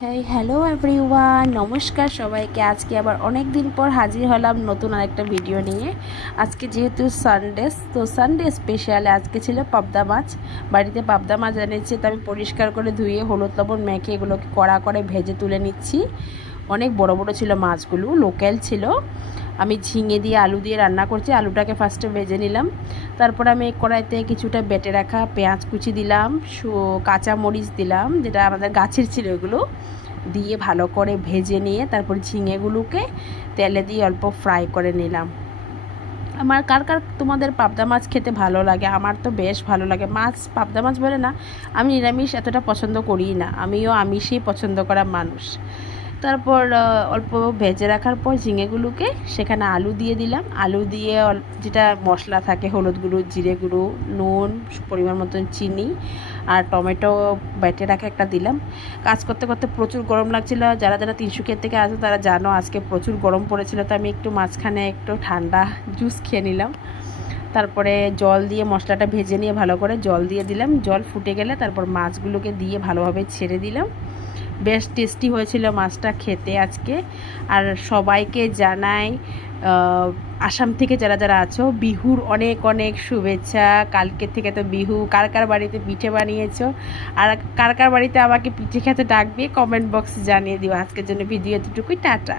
Hello everyone, নমস্কার সবাইকে। আজকে আবার অনেক দিন পর হাজির হলাম নতুন আরেকটা ভিডিও নিয়ে। আজকে যেহেতু সানডে স্পেশাল, আজকে ছিল পাবদা মাছ। বাড়িতে পাবদা মাছ এনেছে, তো আমি পরিষ্কার করে ধুয়ে হলুদ লবণ মেখে এগুলোকে কড়া করে ভেজে তুলে নিচ্ছি। অনেক বড় বড় ছিল মাছগুলো, লোকাল ছিল। আমি ঝিঙে দিয়ে আলু দিয়ে রান্না করছি। আলুটাকে ফার্স্টে ভেজে নিলাম, তারপর আমি কড়াইতে কিছুটা বেটে রাখা পেঁয়াজ কুচি দিলাম, কাঁচা মরিচ দিলাম, যেটা আমাদের গাছের ছিল, এগুলো দিয়ে ভালো করে ভেজে নিয়ে তারপর ঝিঙেগুলোকে তেলে দিয়ে অল্প ফ্রাই করে নিলাম। আমার কার কার তোমাদের পাবদা মাছ খেতে ভালো লাগে? আমার তো বেশ ভালো লাগে। পাবদা মাছ বলে না, আমি নিরামিষ এতটা পছন্দ করি না, আমিও আমিষই পছন্দ করা মানুষ। তারপর অল্প ভেজে রাখার পর ঝিঙেগুলোকে সেখানে আলু দিয়ে দিলাম। আলু দিয়ে যেটা মশলা থাকে, হলুদ গুঁড়ো, জিরে গুঁড়ো, নুন, পরিমাণ মতন চিনি আর টমেটো বেটে রাখা একটা দিলাম। কাজ করতে করতে প্রচুর গরম লাগছিল। যারা যারা তিনসুকিয়া থেকে আসে তারা জানো আজকে প্রচুর গরম পড়েছিল, তো আমি একটু মাঝখানে একটু ঠান্ডা জুস খেয়ে নিলাম। তারপরে জল দিয়ে মশলাটা ভেজে নিয়ে ভালো করে জল দিয়ে দিলাম। জল ফুটে গেলে তারপর মাছগুলোকে দিয়ে ভালোভাবে ছেড়ে দিলাম। বেশ টেস্টি হয়েছিল মাছটা খেতে আজকে। আর সবাইকে জানাই আসাম থেকে যারা যারা আছো, বিহুর অনেক অনেক শুভেচ্ছা। কালকে থেকে তো বিহু। কার কার বাড়িতে পিঠে বানিয়েছো আর কার কার বাড়িতে আমাকে পিঠে খেতে ডাকবে, কমেন্ট বক্সে জানিয়ে দিও। আজকের জন্য ভিডিও এতটুকুই, টাটা।